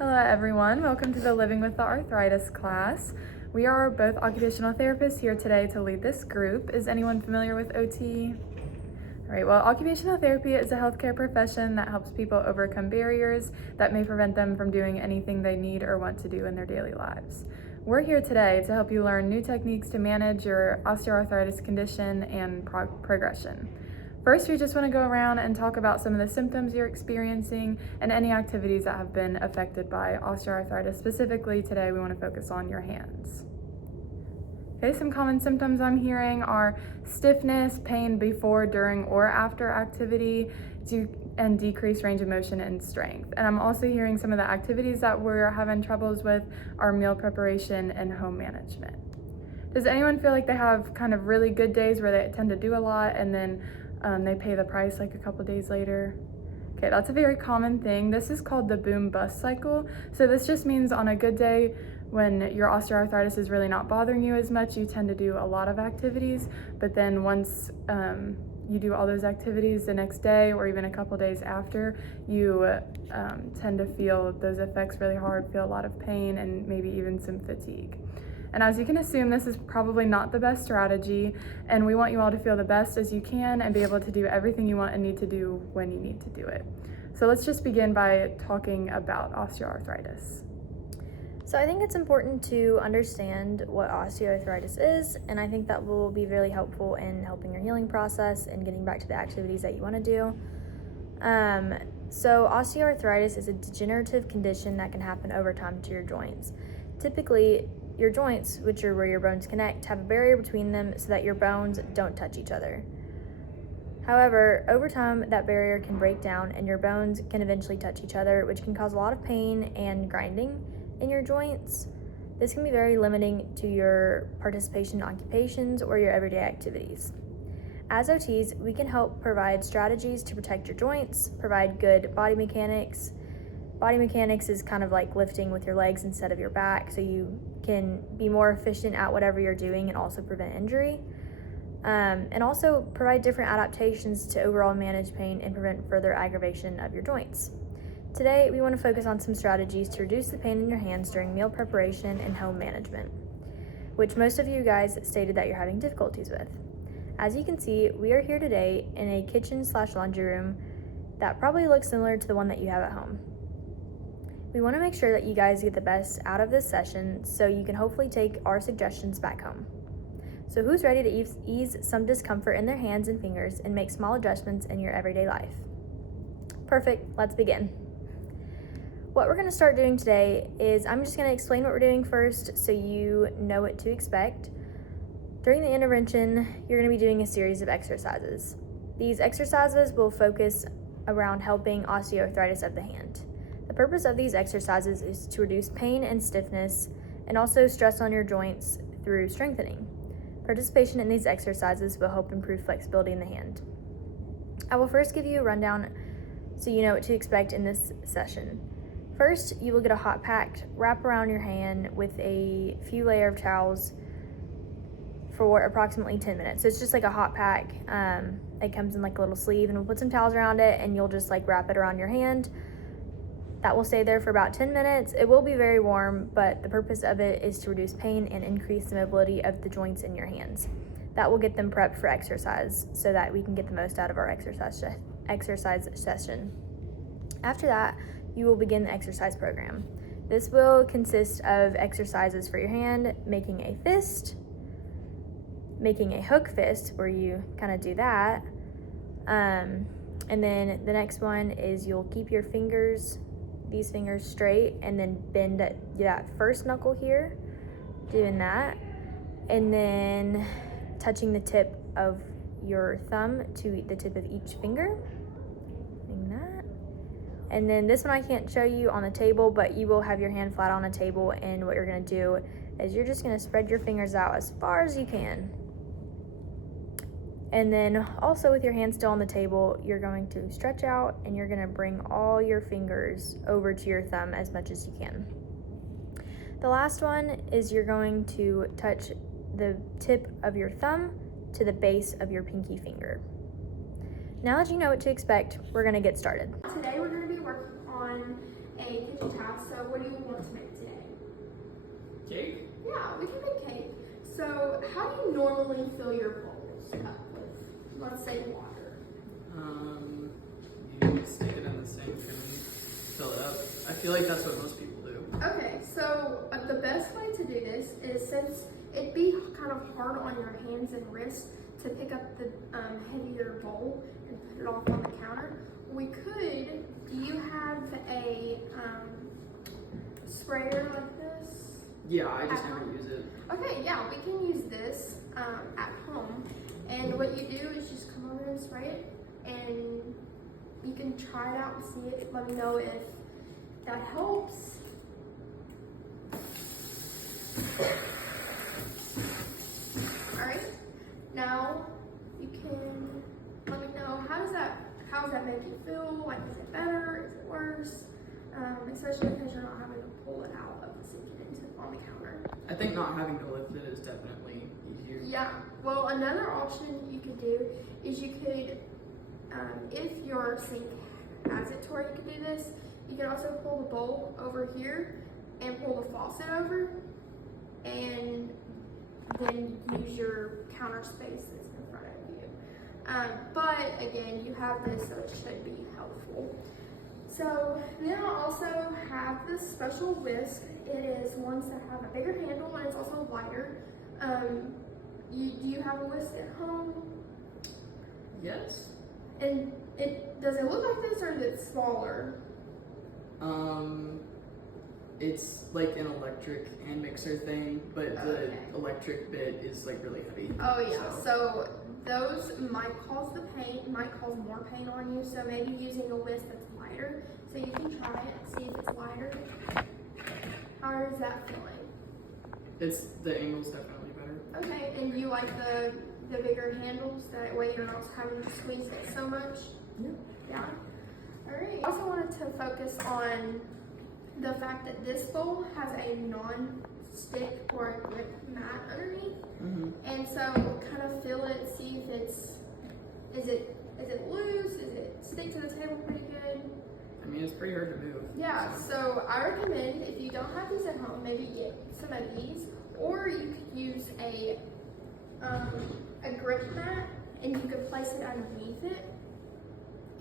Hello everyone, welcome to the Living with the Arthritis class. We are both occupational therapists here today to lead this group. Is anyone familiar with OT? All right, well, occupational therapy is a healthcare profession that helps people overcome barriers that may prevent them from doing anything they need or want to do in their daily lives. We're here today to help you learn new techniques to manage your osteoarthritis condition and progression. First, we just want to go around and talk about some of the symptoms you're experiencing and any activities that have been affected by osteoarthritis. Specifically, today we want to focus on your hands. Okay, some common symptoms I'm hearing are stiffness, pain before, during, or after activity, and decreased range of motion and strength. And I'm also hearing some of the activities that we're having troubles with are meal preparation and home management. Does anyone feel like they have kind of really good days where they tend to do a lot and then they pay the price like a couple days later? Okay, that's a very common thing. This is called the boom-bust cycle. So this just means on a good day when your osteoarthritis is really not bothering you as much, you tend to do a lot of activities, but then once you do all those activities the next day or even a couple days after, you tend to feel those effects really hard, feel a lot of pain and maybe even some fatigue. And as you can assume, this is probably not the best strategy, and we want you all to feel the best as you can and be able to do everything you want and need to do when you need to do it. So let's just begin by talking about osteoarthritis. So I think it's important to understand what osteoarthritis is, and I think that will be really helpful in helping your healing process and getting back to the activities that you want to do. So osteoarthritis is a degenerative condition that can happen over time to your joints. Typically, your joints, which are where your bones connect, have a barrier between them so that your bones don't touch each other. However, over time, that barrier can break down and your bones can eventually touch each other, which can cause a lot of pain and grinding in your joints. This can be very limiting to your participation in occupations or your everyday activities. As OTs, we can help provide strategies to protect your joints, provide good body mechanics. Body mechanics is kind of like lifting with your legs instead of your back, so you can be more efficient at whatever you're doing and also prevent injury. And also provide different adaptations to overall manage pain and prevent further aggravation of your joints. Today, we want to focus on some strategies to reduce the pain in your hands during meal preparation and home management, which most of you guys stated that you're having difficulties with. As you can see, we are here today in a kitchen/laundry room that probably looks similar to the one that you have at home. We want to make sure that you guys get the best out of this session so you can hopefully take our suggestions back home. So who's ready to ease some discomfort in their hands and fingers and make small adjustments in your everyday life? Perfect, let's begin. What we're going to start doing today is I'm just going to explain what we're doing first so you know what to expect. During the intervention, you're going to be doing a series of exercises. These exercises will focus around helping osteoarthritis of the hand. The purpose of these exercises is to reduce pain and stiffness and also stress on your joints through strengthening. Participation in these exercises will help improve flexibility in the hand. I will first give you a rundown so you know what to expect in this session. First, you will get a hot pack, wrap around your hand with a few layers of towels for approximately 10 minutes. So it's just like a hot pack. It comes in like a little sleeve, and we'll put some towels around it and you'll just like wrap it around your hand. That will stay there for about 10 minutes. It will be very warm, but the purpose of it is to reduce pain and increase the mobility of the joints in your hands. That will get them prepped for exercise so that we can get the most out of our exercise session. After that, you will begin the exercise program. This will consist of exercises for your hand, making a fist, making a hook fist where you kind of do that. And then the next one is you'll keep your these fingers straight and then bend that first knuckle here, doing that, and then touching the tip of your thumb to the tip of each finger, doing that. And then this one I can't show you on the table, but you will have your hand flat on a table, and what you're going to do is you're just going to spread your fingers out as far as you can. And then also with your hand still on the table, you're going to stretch out and you're going to bring all your fingers over to your thumb as much as you can. The last one is you're going to touch the tip of your thumb to the base of your pinky finger. Now that you know what to expect, we're going to get started. Today we're going to be working on a kitchen task. So what do you want to make today? Cake? Yeah, we can make cake. So how do you normally fill your bowls up with, let's say, water? You stick it in the sink and fill it up. I feel like that's what most people do. Okay, so the best way to do this is, since it'd be kind of hard on your hands and wrists to pick up the heavier bowl and put it off on the counter, we could, do you have a sprayer like this? Yeah, I just never use it. Okay, yeah, we can use this at home. And what you do is just come over and spray it, and you can try it out and see it. Let me know if that helps. Alright, now you can let me know, how does that make you feel? Like, is it better? Is it worse? Especially because you're not having to pull it out of the sink and on the counter. I think not having to lift it is definitely easier. Yeah, well, another option you could do is you could, if your sink has it to where you can do this, you can also pull the bowl over here and pull the faucet over, and then use your counter space that's in front of you. But again, you have this, so it should be helpful. So then I also have this special whisk. It is ones that have a bigger handle, and it's also lighter. Do you have a whisk at home? Yes. And does it look like this, or is it smaller? It's like an electric hand mixer thing, but the electric bit is like really heavy. Oh yeah, so those might cause more pain on you, so maybe using a whisk that's lighter, so you can try it, see if it's lighter. How is that feeling? The angle's definitely better. Okay, and you like the bigger handles, that way you're not having to squeeze it so much? Yeah. Alright. I also wanted to focus on the fact that this bowl has a non-stick or a grip mat underneath. And so kind of feel it, see if is it loose, is it stick to the table pretty good? I mean, it's pretty hard to move. Yeah, so I recommend, if you don't have these at home, maybe get some of these, or you could use a grip mat, and you could place it underneath it,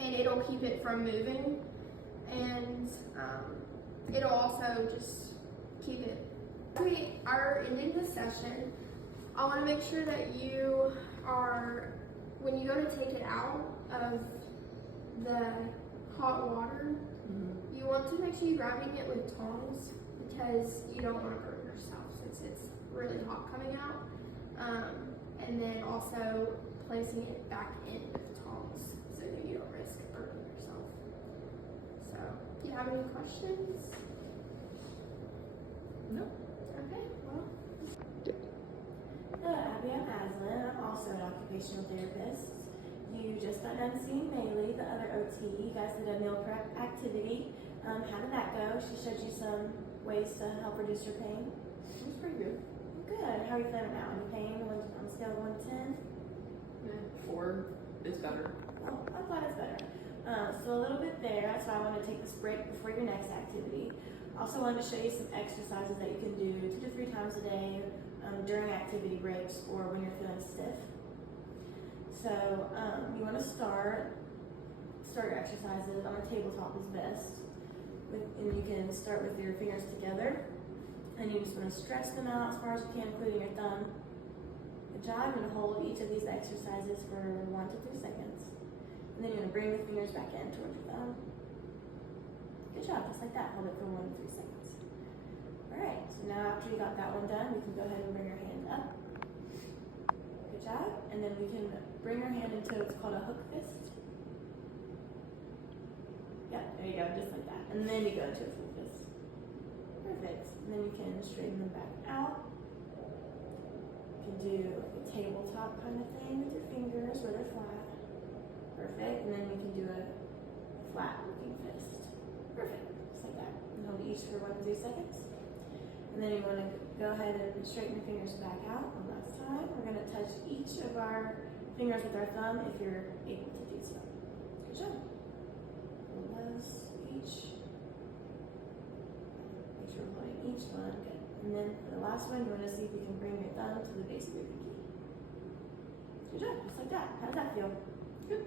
and it'll keep it from moving, and it'll also just keep it. We are ending this session. I want to make sure that you are, when you go to take it out of the hot water, you want to make sure you're grabbing it with tongs, because you don't want to burn yourself since it's really hot coming out. And then also placing it back in with tongs so that you don't risk burning yourself. So, do you have any questions? No. Okay, well. Hello, Abby, I'm Aslan. I'm also an occupational therapist. You just got done seeing Maylee, the other OT. You guys did a meal prep activity. How did that go? She showed you some ways to help reduce your pain. It was pretty good. Good. How are you feeling now? Any pain on a scale of 1 to 10? 4 is better. Oh, I'm glad it's better. So a little bit there. That's why I wanted to take this break before your next activity. Also wanted to show you some exercises that you can do 2 to 3 times a day during activity breaks or when you're feeling stiff. So you want to start your exercises on a tabletop is best. And you can start with your fingers together. And you just want to stretch them out as far as you can, including your thumb. Good job. You're going to hold each of these exercises for 1 to 3 seconds. And then you're going to bring the fingers back in towards your thumb. Good job, just like that. Hold it for 1 to 3 seconds. Alright, so now after you got that one done, we can go ahead and bring your hand up. Good job. And then we can bring our hand into what's called a hook fist. Yeah, there you go, just like that. And then you go into a full fist. Perfect. And then you can straighten them back out. You can do like a tabletop kind of thing with your fingers where they're flat. Perfect. And then we can do a flat looking fist. Perfect. Just like that. And hold each for 1 to 3 seconds. And then you want to go ahead and straighten your fingers back out one last time. We're going to touch each of our fingers with our thumb if you're able to do so. Good job. Hold those each. each one. Good. And then for the last one, you want to see if you can bring your thumb to the base of your pinky. Good job, just like that. How does that feel? Good.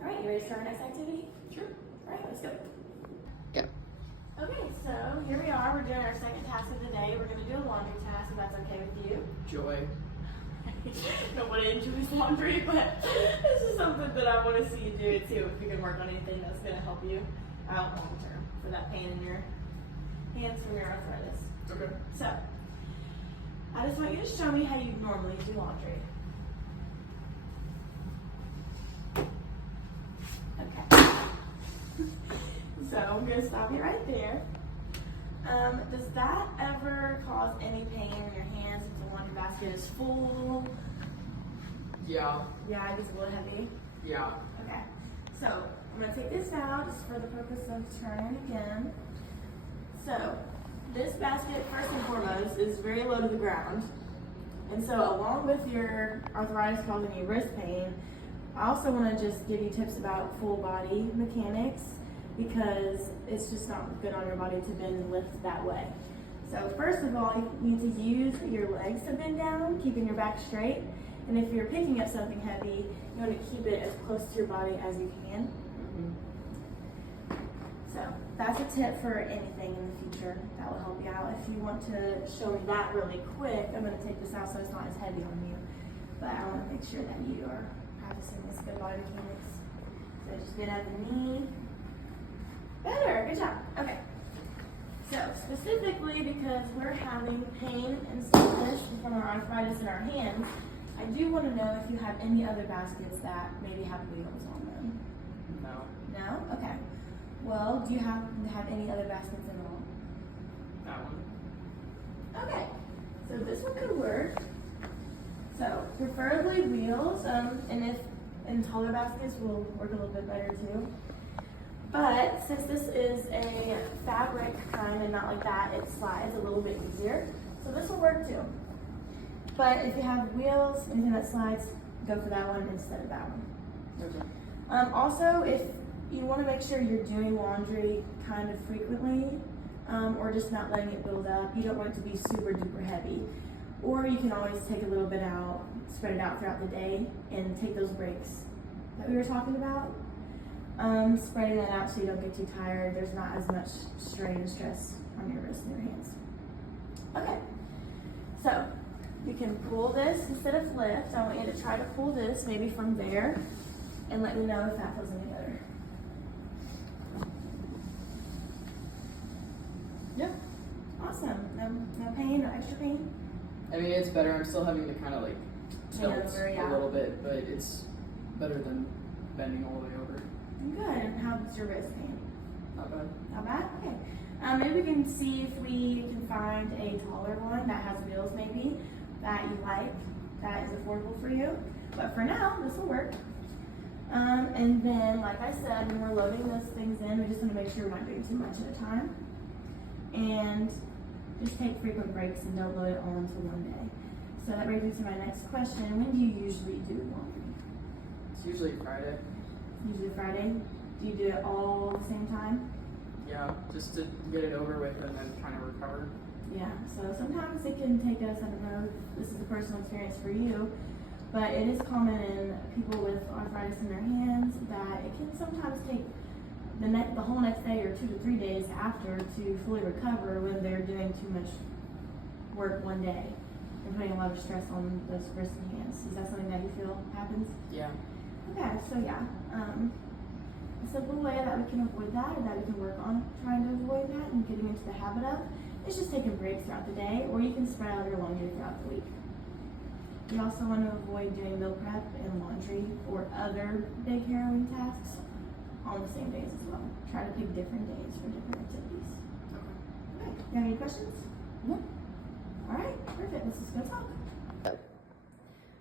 All right, you ready to start our next activity? Sure. All right, let's go. Yeah. Okay, so here we are. We're doing our second task of the day. We're going to do a laundry task, if that's okay with you. Joy. Nobody enjoys laundry, but this is something that I want to see you do too. If you can work on anything that's going to help you out long term for that pain in your hands from your arthritis. Okay. So, I just want you to show me how you normally do laundry. Okay. So I'm going to stop you right there. Does that ever cause any pain in your hands if the laundry basket is full? Yeah. Yeah, it gets a little heavy. Yeah. Okay. So I'm going to take this out just for the purpose of turning again. So this basket, first and foremost, is very low to the ground. And so along with your arthritis causing you wrist pain, I also want to just give you tips about full body mechanics because it's just not good on your body to bend and lift that way. So first of all, you need to use your legs to bend down, keeping your back straight. And if you're picking up something heavy, you want to keep it as close to your body as you can. So that's a tip for anything in the future that will help you out. If you want to show me that really quick, I'm going to take this out so it's not as heavy on you. But I want to make sure that you are practicing this good body mechanics. So just bend at the knee. Better, good job. Okay. So specifically because we're having pain and stiffness from our arthritis in our hands, I do want to know if you have any other baskets that maybe have wheels on them. No. No? Okay. Well, do you have any other baskets at all? That one. Okay. So this one could work. So preferably wheels, and taller baskets will work a little bit better too. But since this is a fabric kind and not like that, it slides a little bit easier. So this will work too. But if you have wheels, anything that slides, go for that one instead of that one. Okay. Also, if you want to make sure you're doing laundry kind of frequently, or just not letting it build up, you don't want it to be super duper heavy. Or you can always take a little bit out, spread it out throughout the day, and take those breaks that we were talking about. Spreading that out so you don't get too tired. There's not as much strain and stress on your wrists and your hands. Okay, so you can pull this instead of lift. I want you to try to pull this maybe from there and let me know if that feels any better. Yeah. Awesome. No pain, no extra pain? I mean, it's better. I'm still having to kind of like tilt over, yeah. a little bit, but it's better than bending all the way over. Good. And how's your wrist pain? Not bad. Not bad? Okay. Maybe we can see if we can find a taller one that has wheels maybe that you like, that is affordable for you. But for now, this will work. And then, like I said, when we're loading those things in, we just want to make sure we're not doing too much at a time. And just take frequent breaks and don't load it all into one day. So that brings me to my next question. When do you usually do laundry? It's usually Friday. Usually Friday? Do you do it all at the same time? Yeah, just to get it over with and then kind of recover. Yeah, so sometimes it can take us, I don't know if this is a personal experience for you, but it is common in people with arthritis in their hands that it can sometimes take the whole next day or 2 to 3 days after to fully recover when they're doing too much work one day and putting a lot of stress on those wrists and hands. Is that something that you feel happens? Yeah. Okay, so yeah, a simple way that we can avoid that, or that we can work on trying to avoid that and getting into the habit of, is just taking breaks throughout the day, or you can spread out your laundry throughout the week. You also want to avoid doing meal prep and laundry or other big harrowing tasks on the same days as well. Try to pick different days for different activities. Okay, you have any questions? No. All right, perfect, let's just go talk.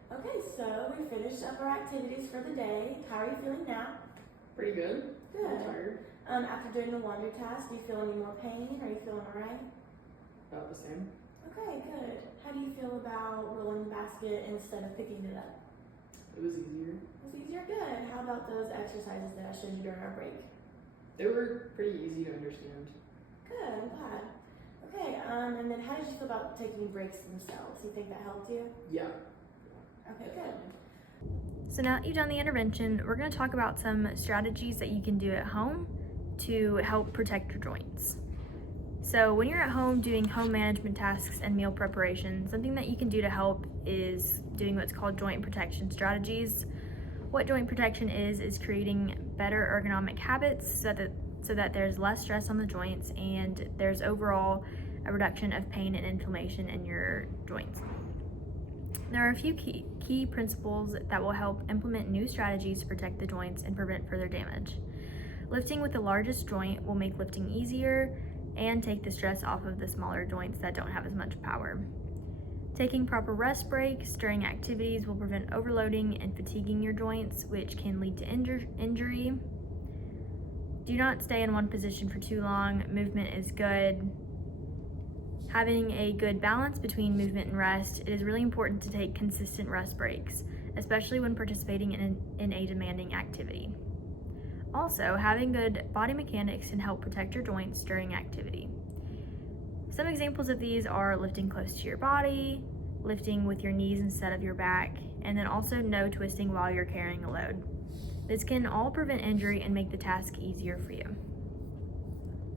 Okay, so we finished up our activities for the day. How are you feeling now? Pretty good. Good. I'm tired. After doing the laundry task, do you feel any more pain? Are you feeling all right? About the same. Okay, good. How do you feel about rolling the basket instead of picking it up? It was easier. It was easier? Good. How about those exercises that I showed you during our break? They were pretty easy to understand. Good, I'm glad. Okay, And then how did you feel about taking breaks themselves? You think that helped you? Yeah. Okay, good. So now that you've done the intervention, we're going to talk about some strategies that you can do at home to help protect your joints. So when you're at home doing home management tasks and meal preparation, something that you can do to help is doing what's called joint protection strategies. What joint protection is creating better ergonomic habits so that there's less stress on the joints and there's overall a reduction of pain and inflammation in your joints. There are a few key principles that will help implement new strategies to protect the joints and prevent further damage. Lifting with the largest joint will make lifting easier and take the stress off of the smaller joints that don't have as much power. Taking proper rest breaks during activities will prevent overloading and fatiguing your joints, which can lead to injury. Do not stay in one position for too long. Movement is good. Having a good balance between movement and rest, it is really important to take consistent rest breaks, especially when participating in a demanding activity. Also, having good body mechanics can help protect your joints during activity. Some examples of these are lifting close to your body, lifting with your knees instead of your back, and then also no twisting while you're carrying a load. This can all prevent injury and make the task easier for you.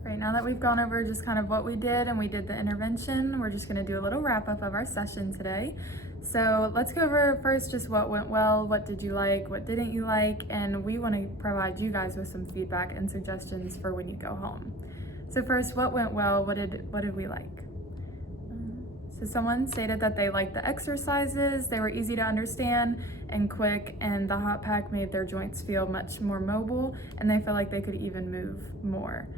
Right, now that we've gone over just kind of what we did and we did the intervention, we're just gonna do a little wrap up of our session today. So let's go over first just what went well, what did you like, what didn't you like, and we wanna provide you guys with some feedback and suggestions for when you go home. So first, what went well, what did we like? So someone stated that they liked the exercises, they were easy to understand and quick, and the hot pack made their joints feel much more mobile, and they felt like they could even move more.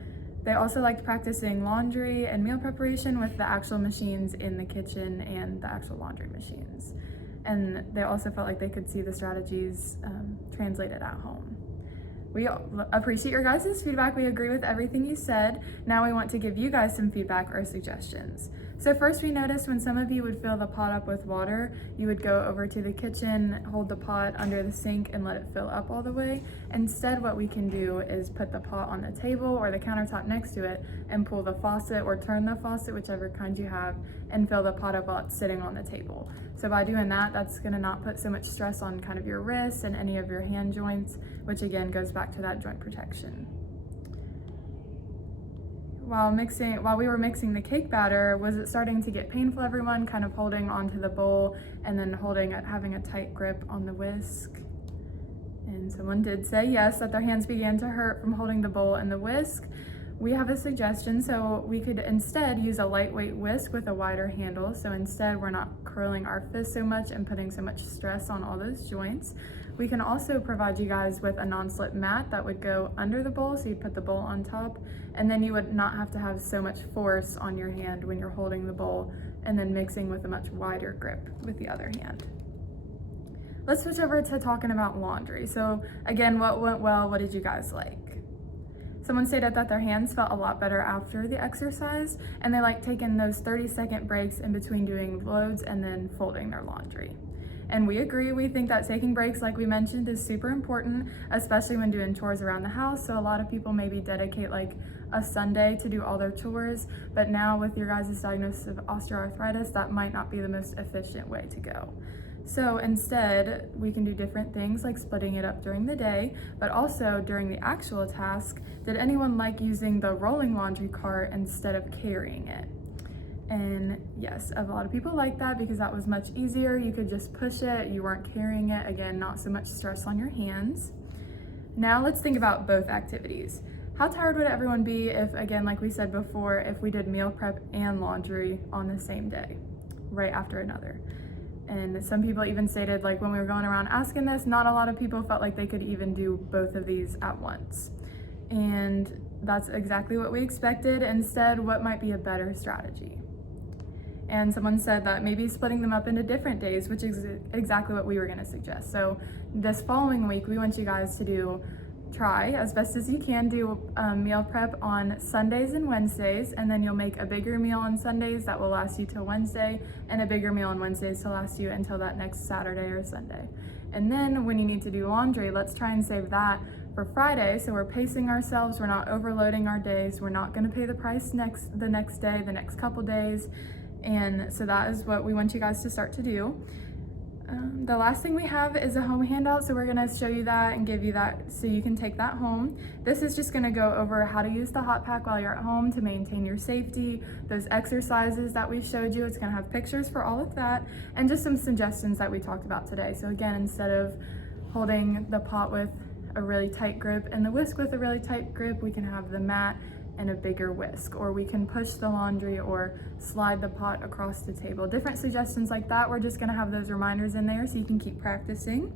They also liked practicing laundry and meal preparation with the actual machines in the kitchen and the actual laundry machines. And they also felt like they could see the strategies translated at home. We appreciate your guys' feedback. We agree with everything you said. Now we want to give you guys some feedback or suggestions. So first, we noticed when some of you would fill the pot up with water, you would go over to the kitchen, hold the pot under the sink and let it fill up all the way. Instead, what we can do is put the pot on the table or the countertop next to it and pull the faucet or turn the faucet, whichever kind you have, and fill the pot up while it's sitting on the table. So by doing that, that's gonna not put so much stress on kind of your wrists and any of your hand joints, which again goes back to that joint protection. While we were mixing the cake batter, was it starting to get painful, everyone? Kind of holding onto the bowl and then having a tight grip on the whisk? And someone did say yes, that their hands began to hurt from holding the bowl and the whisk. We have a suggestion, so we could instead use a lightweight whisk with a wider handle. So instead, we're not curling our fists so much and putting so much stress on all those joints. We can also provide you guys with a non-slip mat that would go under the bowl, so you'd put the bowl on top, and then you would not have to have so much force on your hand when you're holding the bowl and then mixing with a much wider grip with the other hand. Let's switch over to talking about laundry. So again, what went well, what did you guys like? Someone stated that their hands felt a lot better after the exercise, and they like taking those 30-second breaks in between doing loads and then folding their laundry. And we agree. We think that taking breaks, like we mentioned, is super important, especially when doing chores around the house. So a lot of people maybe dedicate like a Sunday to do all their chores, but now with your guys' diagnosis of osteoarthritis, that might not be the most efficient way to go. So instead, we can do different things like splitting it up during the day, but also during the actual task. Did anyone like using the rolling laundry cart instead of carrying it? And yes, a lot of people like that because that was much easier. You could just push it, you weren't carrying it. Again, not so much stress on your hands. Now let's think about both activities. How tired would everyone be if, again, like we said before, if we did meal prep and laundry on the same day, right after another? And some people even stated, like when we were going around asking this, not a lot of people felt like they could even do both of these at once. And that's exactly what we expected. Instead, what might be a better strategy? And someone said that maybe splitting them up into different days, which is exactly what we were gonna suggest. So this following week, we want you guys to try as best as you can do meal prep on Sundays and Wednesdays, and then you'll make a bigger meal on Sundays that will last you till Wednesday, and a bigger meal on Wednesdays to last you until that next Saturday or Sunday. And then when you need to do laundry, let's try and save that for Friday, so we're pacing ourselves, we're not overloading our days, we're not gonna pay the price the next day, the next couple days, and so that is what we want you guys to start to do. The last thing we have is a home handout, so we're gonna show you that and give you that so you can take that home. This is just gonna go over how to use the hot pack while you're at home to maintain your safety, those exercises that we showed you. It's gonna have pictures for all of that, and just some suggestions that we talked about today. So again, instead of holding the pot with a really tight grip and the whisk with a really tight grip, we can have the mat and a bigger whisk, or we can push the laundry or slide the pot across the table. Different suggestions like that. We're just gonna have those reminders in there so you can keep practicing.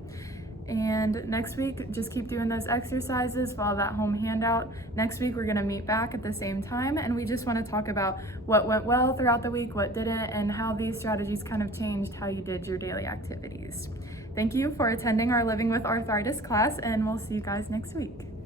And next week, just keep doing those exercises, follow that home handout. Next week, we're gonna meet back at the same time, and we just wanna talk about what went well throughout the week, what didn't, and how these strategies kind of changed how you did your daily activities. Thank you for attending our Living with Arthritis class, and we'll see you guys next week.